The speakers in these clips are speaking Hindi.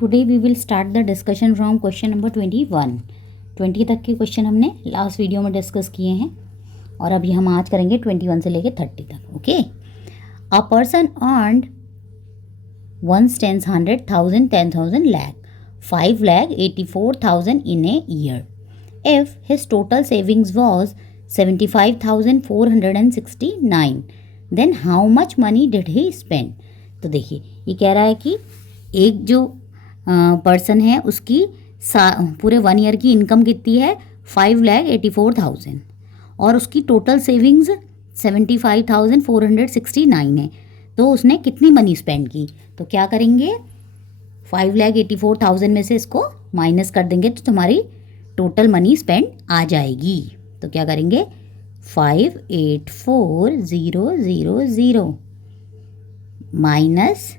Today we will start the discussion from question number 21। 20 तक के क्वेश्चन हमने लास्ट वीडियो में डिस्कस किए हैं और अभी हम आज करेंगे 21 से लेके 30 तक। Okay, a person earned 1 10 100 1000 10,000 lakh 5,84,000 in a year. If his total savings was 75,469, then how much money did he spend? तो देखिए ये कह रहा है कि एक जो पर्सन है उसकी पूरे 1 ईयर की इनकम कितनी है 5,84,000 और उसकी टोटल सेविंग्स 75,469 है। तो उसने कितनी मनी स्पेंड की? तो क्या करेंगे, 5,84,000 में से इसको माइनस कर देंगे तो तुम्हारी टोटल मनी स्पेंड आ जाएगी। तो क्या करेंगे, 584,000 माइनस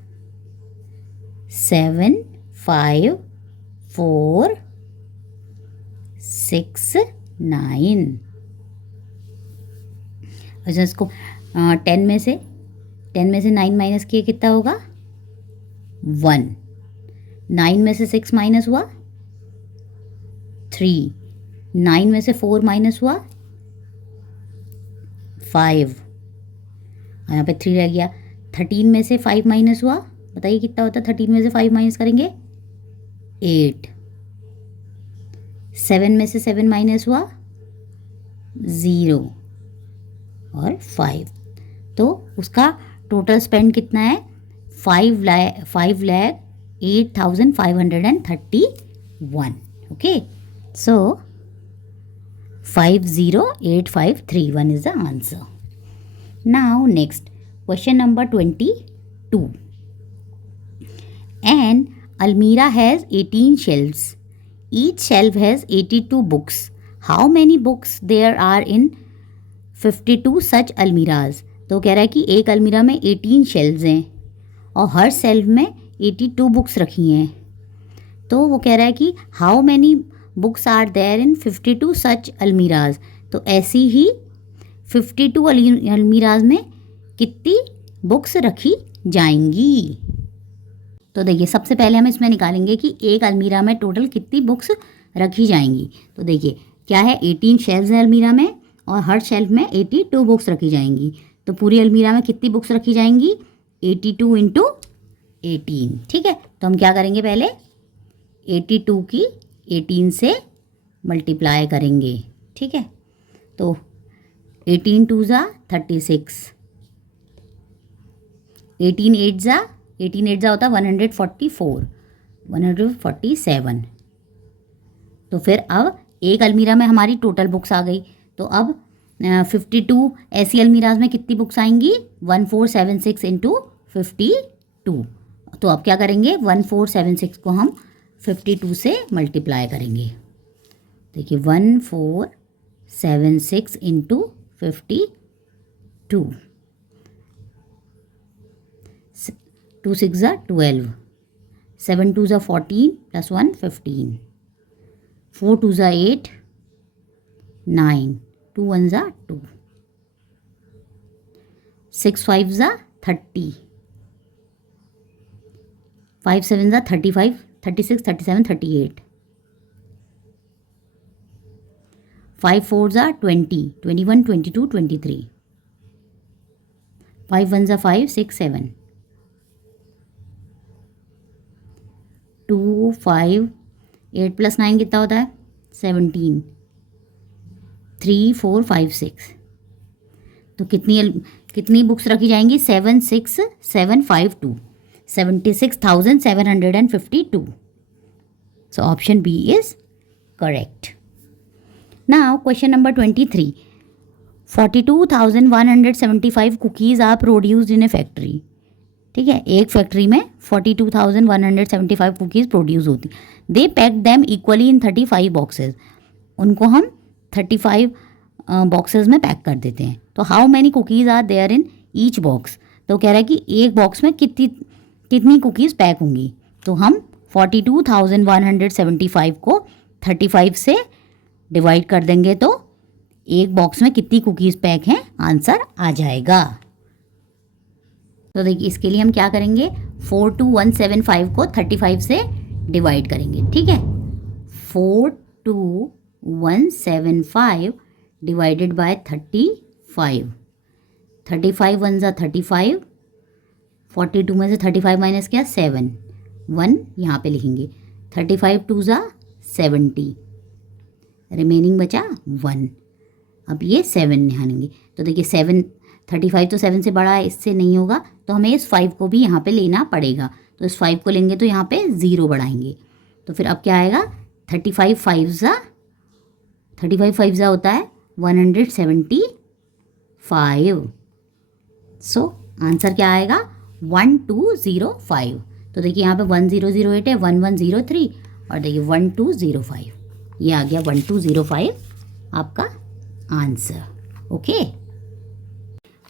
7,5,4,6,9। अच्छा, इसको 10 में से 9 माइनस किए कितना होगा 1। 9 में से 6 माइनस हुआ 3। 9 में से 4 माइनस हुआ 5। यहाँ पे 3 रह गया। 13 में से 5 माइनस हुआ, बताइए कितना होता है 13 में से 5 माइनस करेंगे 8। 7 में से 7 माइनस हुआ 0 और 5। तो उसका टोटल स्पेंड कितना है 5,08,531। Okay, so 50,8531 is the answer. Now next question number 22. An almirah has 18 shelves. Each shelf has 82 books. How many books there are in 52 such almirahs? तो कह रहा है कि एक अलमीरा में 18 शेल्व्स हैं और हर शेल्फ में 82 बुक्स रखी हैं। तो वो कह रहा है कि how many books are there in 52 such almirahs. तो ऐसी ही 52 अलमीराज में कितनी बुक्स रखी जाएंगी? तो देखिए सबसे पहले हम इसमें निकालेंगे कि एक अलमीरा में टोटल कितनी बुक्स रखी जाएंगी। तो देखिए क्या है, 18 शेल्व्स हैं अलमीरा में और हर शेल्फ में 82 बुक्स रखी जाएंगी। तो पूरी अलमीरा में कितनी बुक्स रखी जाएंगी 82 इंटू 18। ठीक है, तो हम क्या करेंगे, पहले 82 की 18 से मल्टीप्लाई करेंगे। ठीक है, तो 18 2 ज़ा 36, 18 8 ज़ा होता 147। तो फिर अब एक अलमीरा में हमारी टोटल बुक्स आ गई। तो अब 52 ऐसी अलमीराज में कितनी बुक्स आएंगी 1476 इंटू 52। तो अब क्या करेंगे, 1476 को हम 52 से मल्टीप्लाई करेंगे। देखिए 1476 इंटू 52, 2 6 ज़ा 12, 7 2 ज़ा 14 प्लस 1 15, 4 2 ज़ा 8 9, 2 1 ज़ा 2, 6 5 ज़ा 30, 5 7 ज़ा 35, 36 37 38, 5 4 ज़ा 20, 21 22 23, 5 1 ज़ा 5 6 7, 2 5 8 प्लस 9 कितना होता है 17, 3 4 5 6। तो कितनी बुक्स रखी जाएंगी 76752, 76,752. So option B is correct. Now question number 23. 42,175 cookies are produced in a factory. ठीक है, एक फैक्ट्री में 42,175 कुकीज़ प्रोड्यूस होती। They pack them equally in 35 boxes. उनको हम 35 बॉक्सेस में पैक कर देते हैं। तो how many cookies are there in each box. तो कह रहा है कि एक बॉक्स में कितनी कुकीज़ पैक होंगी। तो हम 42,175 को 35 से डिवाइड कर देंगे तो एक बॉक्स में कितनी कुकीज़ पैक हैं आंसर आ जाएगा। तो देखिए इसके लिए हम क्या करेंगे, 42,175 को 35 से डिवाइड करेंगे, ठीक है। 42175 डिवाइडेड बाय 35। 35 वन ज़ा 35, 42 में से 35 माइनस किया 7, 1 यहाँ पे लिखेंगे। 35 टू ज़ा 70, रिमेनिंग बचा 1। अब ये 7 यहाँ लेंगे, तो देखिए 7, 35 तो 7 से बड़ा है, इससे नहीं होगा, तो हमें इस 5 को भी यहाँ पे लेना पड़ेगा। तो इस 5 को लेंगे तो यहाँ पे 0 बढ़ाएंगे, तो फिर अब क्या आएगा, 35 5 ज़ा होता है 175। सो आंसर क्या आएगा, 1205। तो देखिए यहाँ पे 1008 है, 1103, और देखिए 1205, ये आ गया 1205 आपका answer. Okay.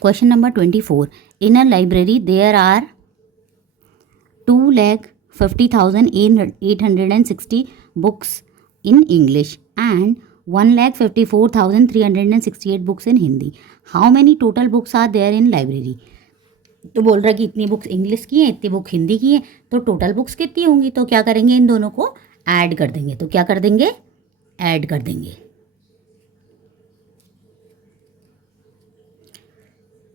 Question number 24, in a library there are 2,50,860 books in English and 1,54,368 books in Hindi. How many total books are there in library. तो बोल रहा है कि इतनी बुक्स इंग्लिश की हैं, इतनी बुक हिंदी की हैं, तो टोटल बुक्स कितनी होंगी। तो क्या करेंगे, इन दोनों को ऐड कर देंगे। तो क्या कर देंगे, ऐड कर देंगे।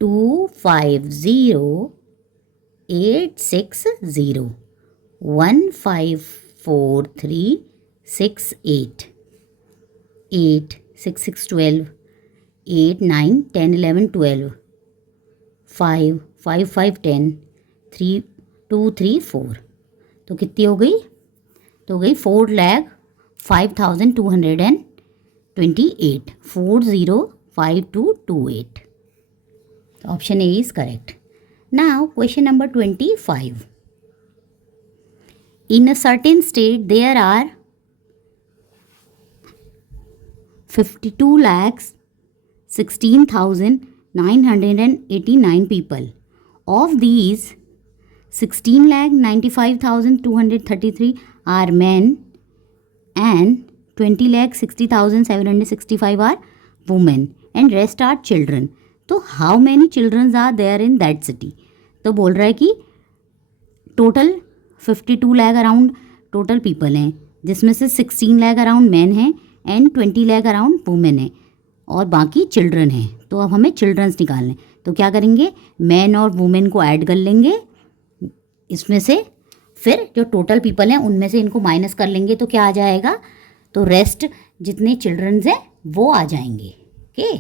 250,860 154,368 8 6 6 12 8 9 10 11 12 5 5 5 10 3 2 3 4, तो कितनी हो गई, तो हो गई 4,05,228 405228। तो option A is correct. Now question number 25, in a certain state there are 52,16,989 people. Of these, 16,95,233 are men and 20,60,765 are women and rest are children. तो how many children are there in that city? तो बोल रहा है कि total 52 lakh around total people हैं, जिसमें से 16 लाख अराउंड मैन हैं एंड 20 लाख अराउंड वुमेन है, और बाकी चिल्ड्रन हैं। तो अब हमें चिल्ड्रंस निकालने, तो क्या करेंगे, मैन और वुमेन को ऐड कर लेंगे इसमें से, फिर जो टोटल पीपल हैं उनमें से इनको माइनस कर लेंगे, तो क्या आ जाएगा, तो रेस्ट जितने चिल्ड्रंस हैं वो आ जाएंगे। ओके।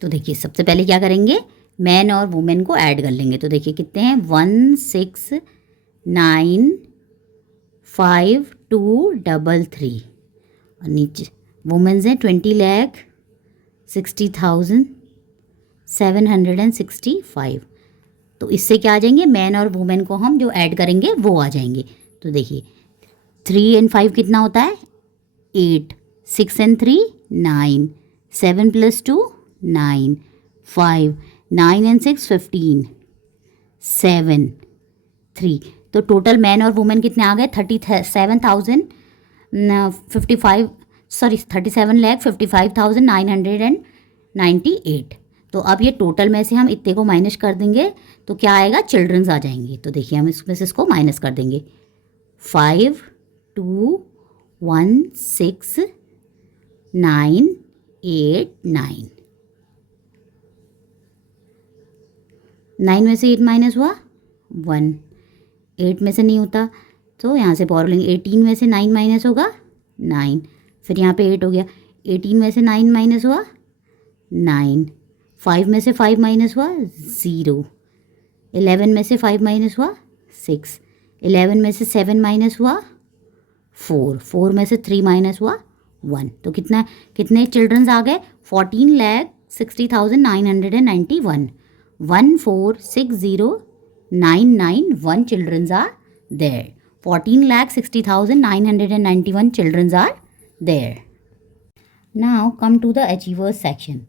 तो देखिए सबसे पहले क्या करेंगे, मैन और वुमेन को ऐड कर लेंगे। तो देखिए कितने हैं, 1695233, और नीचे वुमेन्स हैं 20,60,765। तो इससे क्या आ जाएंगे, मैन और वुमेन को हम जो ऐड करेंगे वो आ जाएंगे। तो देखिए 3 and 5 कितना होता है, 8, 6 and 3 9, 7 + 2 9, 5, 9 and 6 15, 7 3। तो टोटल मैन और वुमेन कितने आ गए, 37,55,998। तो अब ये टोटल में से हम इतने को माइनस कर देंगे, तो क्या आएगा, चिल्ड्रंस आ जाएंगे। तो देखिए हम इसमें से इसको माइनस कर देंगे, 5 2 1 6 9 8 9, 9 में से 8 माइनस हुआ 1, 8 में से नहीं होता तो यहाँ से पावर लेंगे, 18 में से 9 माइनस होगा 9, फिर यहाँ पे 8 हो गया, 18 में से 9 माइनस हुआ 9, 5 में से 5 माइनस हुआ 0, 11 में से 5 माइनस हुआ 6, 11 में से 7 माइनस हुआ 4, 4 में से 3 माइनस हुआ 1। तो कितने चिल्ड्रंस आ गए, 14,60,991, 1460991 children are there. 14,60,991 children are there. Now come to the achievers section.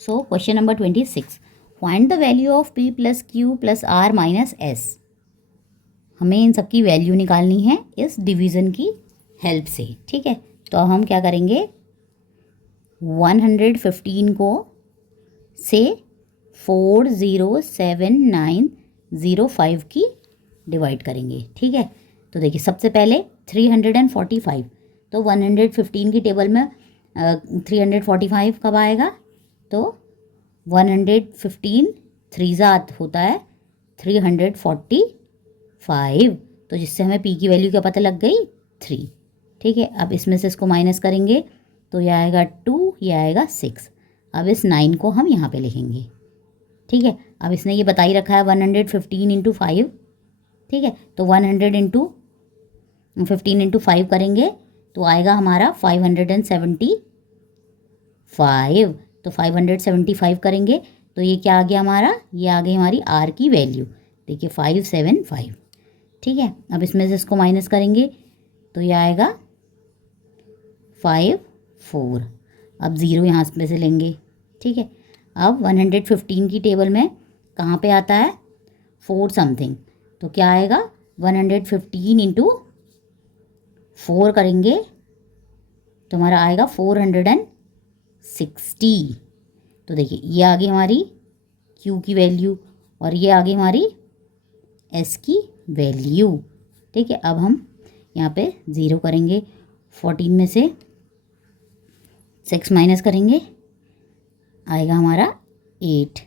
So question number 26. Find the value of P plus Q plus R minus S. हमें इन सब की वैल्यू निकालनी है इस डिवीज़न की हेल्प से, ठीक है। तो हम क्या करेंगे, 115 को से 407,905 की डिवाइड करेंगे, ठीक है। तो देखिए सबसे पहले 345, तो 115 की टेबल में 345 कब आएगा, तो 115 थ्री ज़ात होता है 345, तो जिससे हमें पी की वैल्यू क्या पता लग गई, 3। ठीक है, अब इसमें से इसको माइनस करेंगे तो यह आएगा 2, यह आएगा 6। अब इस 9 को हम यहाँ पे लिखेंगे। ठीक है, अब इसने ये बता ही रखा है 115 इंटू 5। ठीक है, तो 100 इंटू 15 इंटू 5 करेंगे तो आएगा हमारा 575। तो 575 करेंगे तो ये क्या आ गया हमारा, ये आ गई हमारी आर की वैल्यू। देखिए 575। ठीक है, अब इसमें से इसको माइनस करेंगे तो ये आएगा 54। अब ज़ीरो यहाँ में से लेंगे। ठीक है, अब 115 की टेबल में कहाँ पे आता है, 4 समथिंग, तो क्या आएगा 115 इंटू 4 करेंगे तो हमारा आएगा 460। तो देखिए ये आ गई हमारी Q की वैल्यू और ये आ गई हमारी S की वैल्यू। ठीक है, अब हम यहाँ पे ज़ीरो करेंगे, 14 में से 6 माइनस करेंगे, आएगा हमारा 8,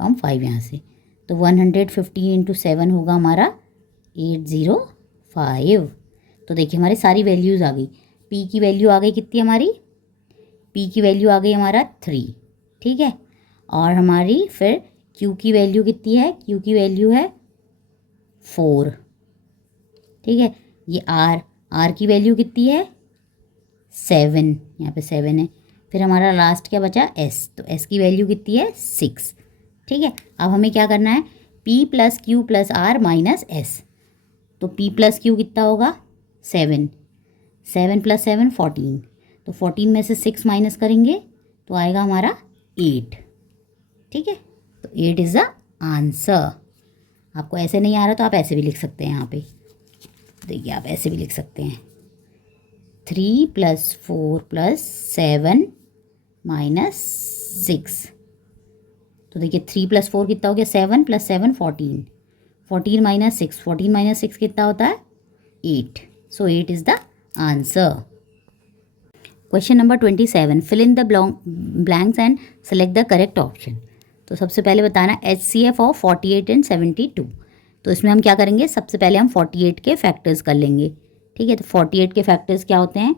हम 5 यहाँ से, तो 115 इंटू 7 होगा हमारा 805। तो देखिए हमारी सारी वैल्यूज़ आ गई। P की वैल्यू आ गई कितनी हमारी, P की वैल्यू आ गई हमारा 3। ठीक है, और हमारी फिर Q की वैल्यू कितनी है, Q की वैल्यू है 4। ठीक है, ये R की वैल्यू कितनी है 7, यहाँ पे 7 है। फिर हमारा लास्ट क्या बचा S, तो S की वैल्यू कितनी है 6। ठीक है, अब हमें क्या करना है, P plus Q plus R minus S, तो P प्लस Q कितना होगा 7, 7 प्लस 7 14, तो 14 में से 6 माइनस करेंगे तो आएगा हमारा 8। ठीक है, तो 8 इज़ द आंसर। आपको ऐसे नहीं आ रहा तो आप ऐसे भी लिख सकते हैं, यहाँ पे देखिए आप ऐसे भी लिख सकते हैं, 3 प्लस 4 प्लस 7 माइनस 6। तो देखिए 3 प्लस 4 कितना हो गया, 7 प्लस 7 14, 14 माइनस 6, 14 माइनस 6 कितना होता है 8। So 8 is the answer. Question number 27, fill in the blanks and select the correct option. तो सबसे पहले बताना HCF ऑफ 48 एंड 72। तो इसमें हम क्या करेंगे, सबसे पहले हम 48 के फैक्टर्स कर लेंगे। ठीक है, तो 48 के फैक्टर्स क्या होते हैं,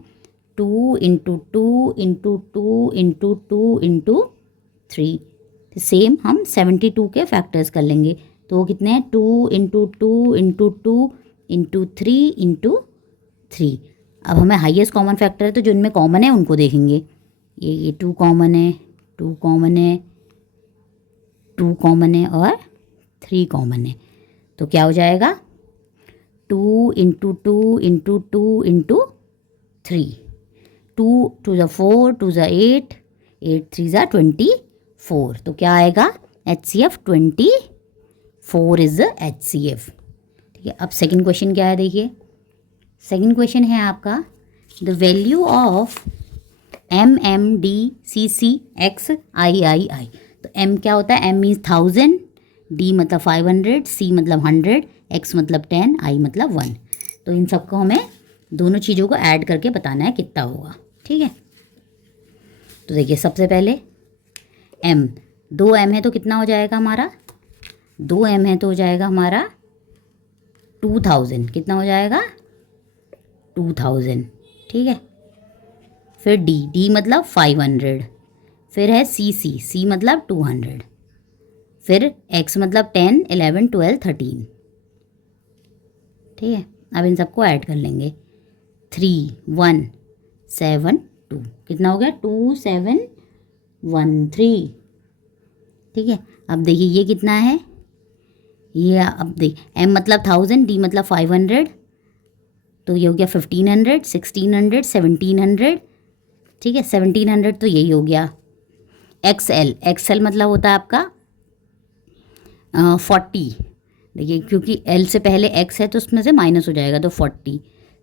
2 इंटू 2 इंटू 2 इंटू 2 इंटू 3। तो सेम हम 72 के फैक्टर्स कर लेंगे, तो वो कितने हैं, 2 इंटू 2 इंटू 2 इंटू 3 इंटू 3। अब हमें हाईएस्ट कॉमन फैक्टर है तो जो इनमें कॉमन है उनको देखेंगे। ये 2 कॉमन है, 2 कॉमन है, 2 कॉमन है और 3 कॉमन है, तो क्या हो जाएगा 2 इंटू 2 इंटू 2 इंटू 3, 2 टू ज़ा 4, 2 ज़ा 8, 8 3 ज़ा 24, तो क्या आएगा HCF 24 इज़ HCF। ठीक है, अब सेकंड क्वेश्चन क्या है, देखिए सेकंड क्वेश्चन है आपका, द वैल्यू ऑफ MMDCCXIII। तो M क्या होता है, M मीन्स 1000, D मतलब 500, C मतलब 100, X मतलब 10, I मतलब 1। तो इन सबको हमें दोनों चीज़ों को ऐड करके बताना है कितना होगा। ठीक है, तो देखिए सबसे पहले M, 2 M है तो कितना हो जाएगा हमारा, 2 M है तो हो जाएगा हमारा 2000, कितना हो जाएगा 2000। ठीक है, फिर D मतलब 500, फिर है C मतलब 200, फिर X मतलब 10, 11, 12, 13। ठीक है, अब इन सबको ऐड कर लेंगे, 3, 1, 7, 2, कितना हो गया 2713। ठीक है, अब देखिए ये कितना है, ये अब देखिए M मतलब 1000, D मतलब 500, तो ये हो गया 1500, 1600, 1700। ठीक है, 1700 तो यही हो गया। XL मतलब होता है आपका 40। देखिए क्योंकि L से पहले X है तो उसमें से माइनस हो जाएगा, तो 40,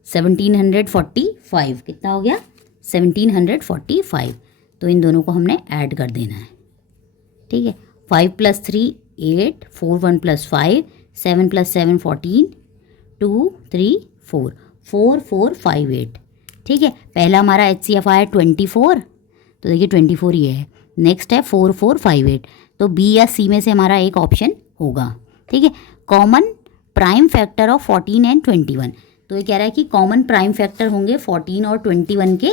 1745 कितना हो गया 1745। तो इन दोनों को हमने ऐड कर देना है। ठीक है, 5 + 3 8, 4 1 + 5, 7 + 7 14, 2 3 4, 4 4 5 8। ठीक है, पहला हमारा HCF आया 24, तो देखिए 24 ये है। नेक्स्ट है 4 4 5 8, तो बी या सी में से हमारा एक ऑप्शन होगा। ठीक है, common prime factor of 14 and 21, तो ये कह रहा है कि कॉमन प्राइम फैक्टर होंगे 14 और 21 के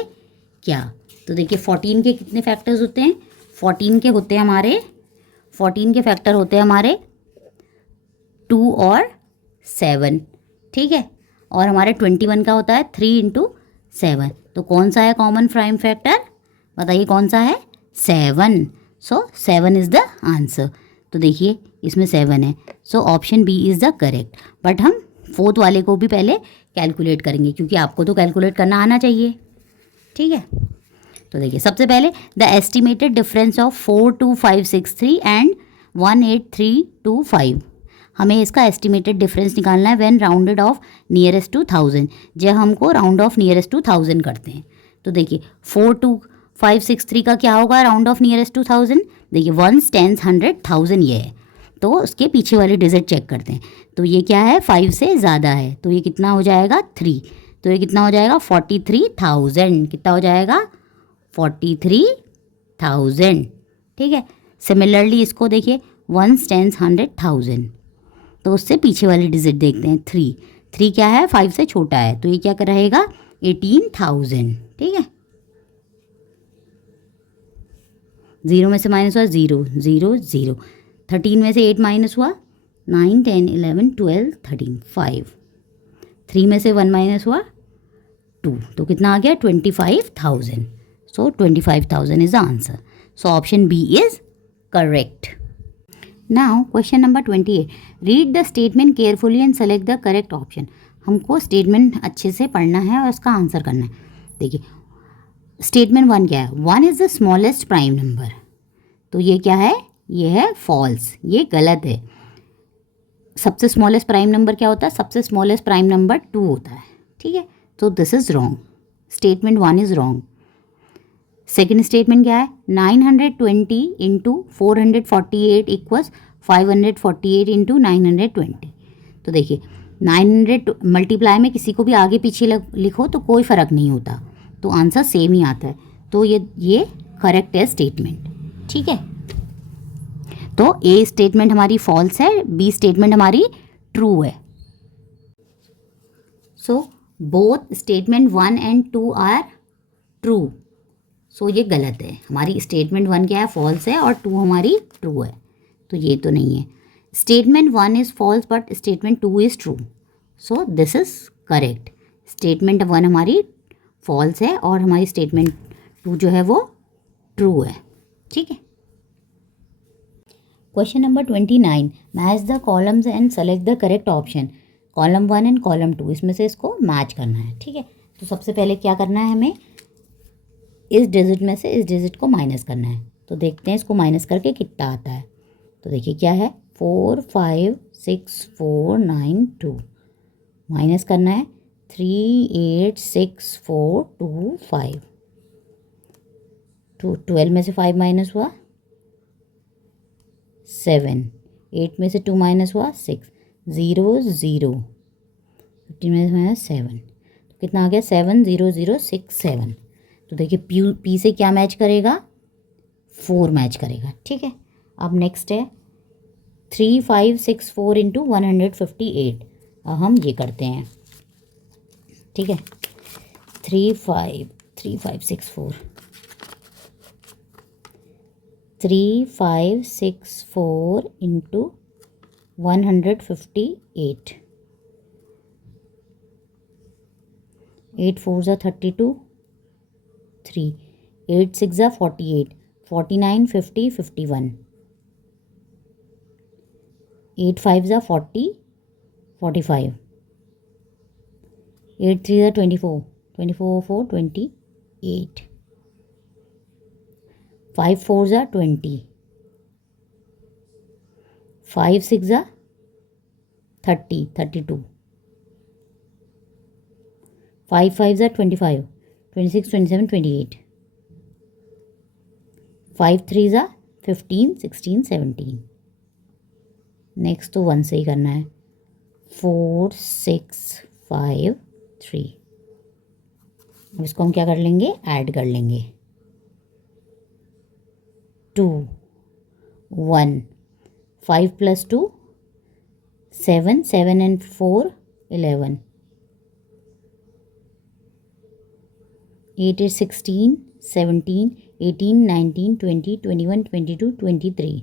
क्या। तो देखिए 14 के कितने फैक्टर्स होते हैं, 14 के होते हैं हमारे 14 के फैक्टर होते हैं हमारे 2 और 7। ठीक है, और हमारे 21 का होता है 3 × 7। तो कौन सा है कॉमन प्राइम फैक्टर, बताइए कौन सा है, 7। So 7 is the answer. तो देखिए इसमें 7 है, so option B is the correct. But हम फोर्थ वाले को भी पहले कैलकुलेट करेंगे, क्योंकि आपको तो कैलकुलेट करना आना चाहिए। ठीक है, तो देखिए सबसे पहले the estimated difference of 42563 and 18325, हमें इसका एस्टिमेटेड डिफरेंस निकालना है when rounded off nearest to 1000, जब हमको राउंड ऑफ नियरेस्ट टू 1000 करते हैं। तो देखिए 42563 का क्या होगा राउंड ऑफ नियरेस्ट टू 1000, देखिए 1s 10s 100 1000 ये है, तो उसके पीछे वाली डिजिट चेक करते हैं। तो ये क्या है, 5 से ज़्यादा है, तो ये कितना हो जाएगा 3, तो ये कितना हो जाएगा 43,000, कितना हो जाएगा 43,000। ठीक है, सिमिलरली इसको देखिए 1s 10s 100 1000, तो उससे पीछे वाली डिजिट देखते हैं 3 क्या है 5 से छोटा है, तो ये क्या कर रहेगा 18,000। ठीक है, 0 में से माइनस हुआ 0 0 0, 13 में से 8 माइनस हुआ 9 10 11 12 13 5, 3 में से 1 माइनस हुआ 2, तो कितना आ गया 25,000। So 25,000 is the answer. So option B is correct. Now question number 28, read the statement carefully and select the correct option. हमको स्टेटमेंट अच्छे से पढ़ना है और उसका आंसर करना है। देखिए स्टेटमेंट 1 क्या है, 1 is the smallest prime number, तो ये क्या है, ये है फॉल्स, ये गलत है। सबसे स्मॉलेस्ट प्राइम नंबर क्या होता है, सबसे स्मॉलेस्ट प्राइम नंबर 2 होता है। ठीक है, तो this is wrong, statement 1 is wrong. Second statement क्या है, 920 × 448 इक्वल्स 548 × 920। तो देखिए 900 मल्टीप्लाई में किसी को भी आगे पीछे लिखो तो कोई फ़र्क नहीं होता, तो आंसर सेम ही आता है, तो ये करेक्ट है स्टेटमेंट। ठीक है, तो ए स्टेटमेंट हमारी फॉल्स है, बी स्टेटमेंट हमारी ट्रू है। So both statement 1 and 2 are true, so ये गलत है। हमारी स्टेटमेंट 1 क्या है, फॉल्स है, और 2 हमारी ट्रू है, तो ये तो नहीं है। Statement 1 is false but statement 2 is true, so this is correct. Statement 1 हमारी फॉल्स है और हमारी स्टेटमेंट 2 जो है वो ट्रू है। ठीक है, question number 29, match the columns and select the correct option. Column 1 and column 2 इसमें से इसको मैच करना है। ठीक है, तो सबसे पहले क्या करना है, हमें इस डिजिट में से इस डिजिट को माइनस करना है। तो देखते हैं इसको माइनस करके कितना आता है। तो देखिए क्या है, 4 5 6 4 9 2, माइनस करना है 3 8 6 4 2 5, 12 में से 5 माइनस हुआ 7, 8 में से 2 माइनस हुआ 6, 0 0, 15 में से माइनस 7, तो कितना आ गया 7 0 0 6 7। तो देखिए पी से क्या मैच करेगा, 4 मैच करेगा। ठीक है, अब नेक्स्ट है 3 5 6 4 × 158। अब हम ये करते हैं। ठीक है, 3 5 6 4 3 5 6 4 × 158, 8 4 are 32, 3 8 6 are 48, 49 50 51, 8 5 are 40 45, 8 3 are 24 24 4 28, 5 4 are 20, 5 6 are 30 32, 5 5 are 25 26 27 28, 5 3 are 15 16 17। Next तो 1 से ही करना है, 4 6 5 3। अब इसको हम क्या कर लेंगे, ऐड कर लेंगे। 2 1 5 + 2 7 7 and 4 11 8 is 16 17 18 19 20 21 22 23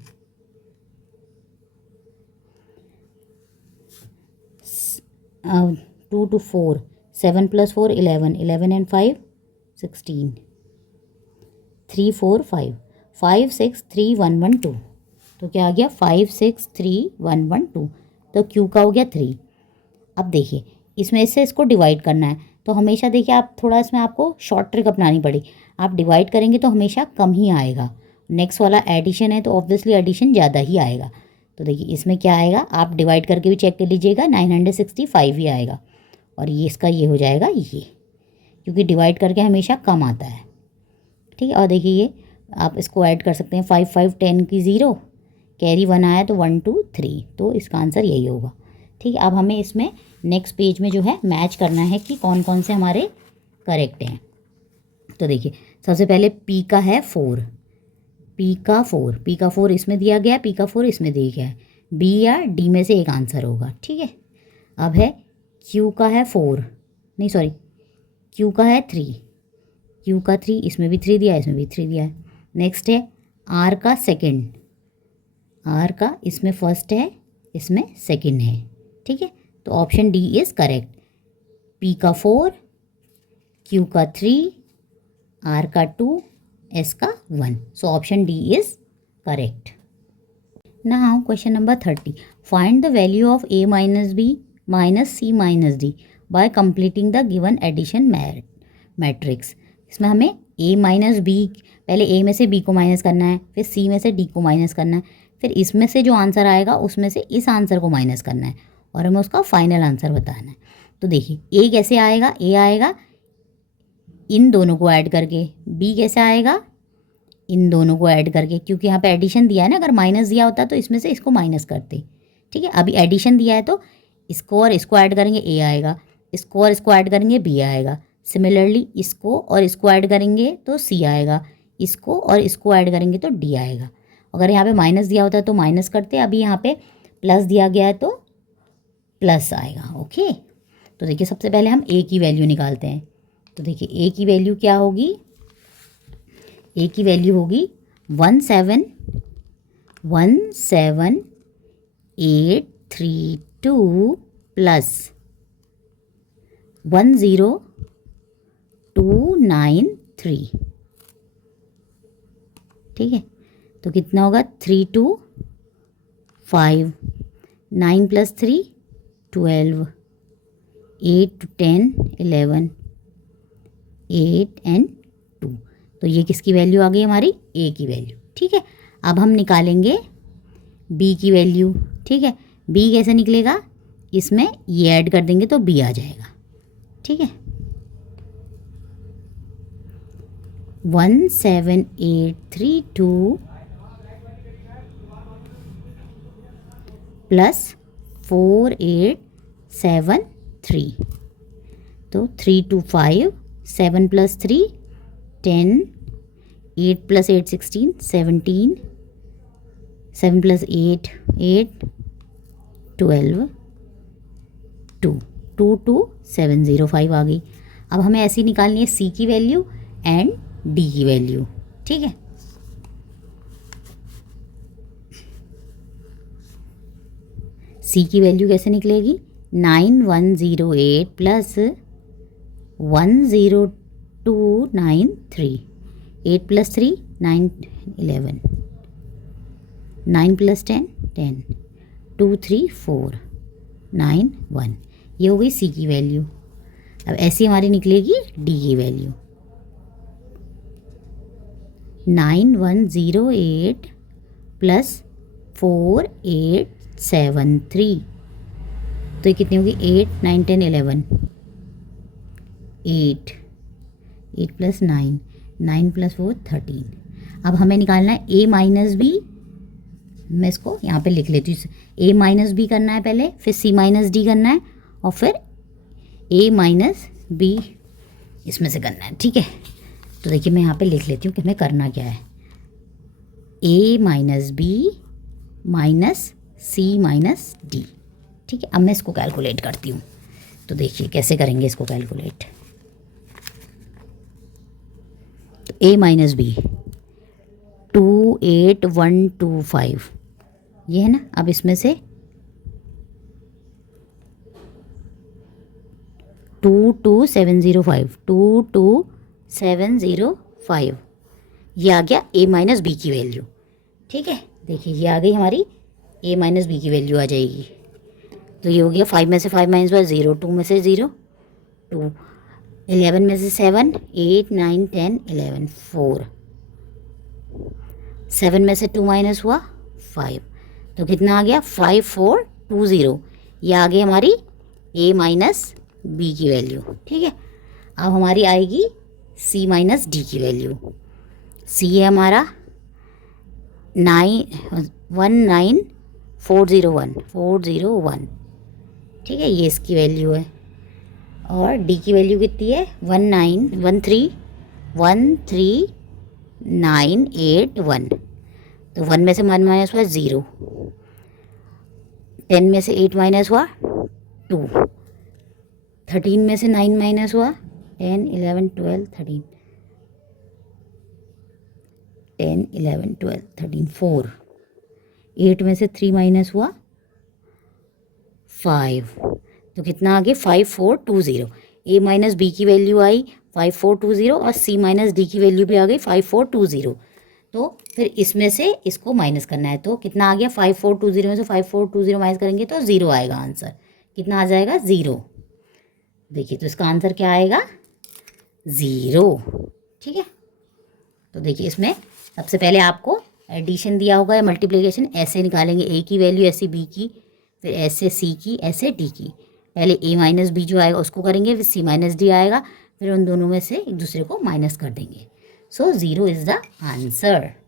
2 to 4 7 + 4 11 11 and 5 16 3 4 5 5 6 3 1 1 2। तो क्या आ गया 5 6 3 1 1 2। तो क्यू का हो गया 3। अब देखिए इसमें से इसको डिवाइड करना है, तो हमेशा देखिए आप थोड़ा इसमें आपको शॉर्ट ट्रिक अपनानी पड़ी। आप डिवाइड करेंगे तो हमेशा कम ही आएगा। नेक्स्ट वाला एडिशन है तो ऑब्वियसली एडिशन ज़्यादा ही आएगा। तो देखिए इसमें क्या आएगा, आप डिवाइड करके भी चेक कर लीजिएगा, 965 ही आएगा। और ये इसका ये हो जाएगा ये, क्योंकि डिवाइड करके हमेशा कम आता है। ठीक है, और देखिए ये आप इसको ऐड कर सकते हैं। 5 5 10 की 0, कैरी 1 आया तो 1 2 3, तो इसका आंसर यही होगा। ठीक है, अब हमें इसमें नेक्स्ट पेज में जो है मैच करना है कि कौन कौन से हमारे करेक्ट हैं। तो देखिए सबसे पहले पी का है 4, पी का 4 इसमें दिया गया है, पी का 4 इसमें दिया गया है। बी या डी में से एक आंसर होगा। ठीक है, अब है क्यू का है 4, नहीं सॉरी क्यू का है 3, क्यू का 3 इसमें भी 3 दिया है, इसमें भी 3 दिया है। नेक्स्ट है आर का सेकंड, आर का इसमें फर्स्ट है, इसमें सेकंड है। ठीक है, तो option D is correct. P का 4, क्यू का 3, आर का 2, एस का 1। So option D is correct. Now question number 30, find the value of a - b - c - d by completing the given addition matrix. इसमें हमें a - b, पहले a में से b को माइनस करना है, फिर c में से d को माइनस करना है, फिर इसमें से जो आंसर आएगा उसमें से इस आंसर को माइनस करना है और हमें उसका फाइनल आंसर बताना है। तो देखिए a कैसे आएगा, a आएगा इन दोनों को ऐड करके, b कैसे आएगा इन दोनों को ऐड करके, क्योंकि यहाँ पे एडिशन दिया है ना, अगर माइनस दिया होता तो इसमें से इसको माइनस करते। ठीक है, अभी एडिशन दिया है तो इसको और इसको ऐड करेंगे a आएगा, इसको और इसको ऐड करेंगे b आएगा। सिमिलरली इसको और इसको ऐड करेंगे तो c आएगा, इसको और इसको ऐड करेंगे तो d आएगा। अगर यहाँ पे माइनस दिया होता तो माइनस करते, अभी यहाँ पे प्लस दिया गया है तो प्लस आएगा। ओके, तो देखिए सबसे पहले हम a की वैल्यू निकालते हैं। तो देखिए a की वैल्यू क्या होगी, a की वैल्यू होगी 17832 प्लस 10293। ठीक है, तो कितना होगा 325, 9 + 3 12, 8 10 11, 8 and 2। तो ये किसकी वैल्यू आ गई हमारी, a की वैल्यू। ठीक है, अब हम निकालेंगे b की वैल्यू। ठीक है, b कैसे निकलेगा, इसमें ये ऐड कर देंगे तो b आ जाएगा। ठीक है, 17832 प्लस 4873, तो 325, 7 + 3 10, 8 + 8 16, 17, 7 + 8 8, 12, 2 22705 आ गई। अब हमें ऐसी निकालनी है सी की वैल्यू एंड डी की वैल्यू। ठीक है, सी की वैल्यू कैसे निकलेगी, 9108 प्लस 10293, 8 + 3 9 11, 9 + 10 10, 2 3 4 9 1। ये हो गई सी की वैल्यू। अब ऐसी हमारी निकलेगी डी की वैल्यू, 9108 प्लस 4873, तो ये कितनी होगी 8 9 10 11, 8 8 + 9 9 + 4 13। अब हमें निकालना है a - b। मैं इसको यहाँ पे लिख लेती हूँ, a - b करना है पहले, फिर c - d करना है और फिर ए माइनस बी इसमें से करना है, ठीक है। तो देखिए मैं यहाँ पे लिख लेती हूँ कि हमें करना क्या है। ए माइनस बी माइनस सी माइनस डी, ठीक है। अब मैं इसको कैलकुलेट करती हूँ। तो देखिए कैसे करेंगे इसको कैलकुलेट। तो ए माइनस बी 28125 ये है ना। अब इसमें से 22705 ये आ गया ए माइनस बी की वैल्यू, ठीक है। देखिए ये आ गई हमारी ए माइनस बी की वैल्यू आ जाएगी। तो ये हो गया 5 में से 5 माइनस 1 0, 2 में से 0 2, 11 में से 7 8 9 10 11 4, 7 में से 2 माइनस हुआ 5, तो कितना आ गया 5420। ये आ गई हमारी ए माइनस बी की वैल्यू, ठीक है। अब हमारी आएगी सी माइनस डी की वैल्यू। सी है हमारा 19401, ठीक है, ये इसकी वैल्यू है। और डी की वैल्यू कितनी है 191313981। तो 1 में से 1 माइनस हुआ 0, 10 में से 8 माइनस हुआ 2, 13 में से 9 माइनस हुआ 10 11 12 13, 10 11 12 13 4, 8 में से 3 माइनस हुआ 5, तो कितना आ गया 5420। ए माइनस बी की वैल्यू आई 5420 और सी माइनस डी की वैल्यू भी आ गई 5420। तो फिर इसमें से इसको माइनस करना है। तो कितना आ गया 5420 में से 5420 माइनस करेंगे तो 0 आएगा आंसर। कितना आ जाएगा 0। देखिए तो इसका आंसर क्या आएगा 0, ठीक है। तो देखिए इसमें सबसे पहले आपको एडिशन दिया होगा या मल्टीप्लिकेशन, ऐसे निकालेंगे ए की वैल्यू ऐसे बी की, फिर ऐसे सी की ऐसे डी की। पहले ए माइनस बी जो आएगा उसको करेंगे, फिर सी माइनस डी आएगा, फिर उन दोनों में से एक दूसरे को माइनस कर देंगे। सो 0 इज़ द आंसर।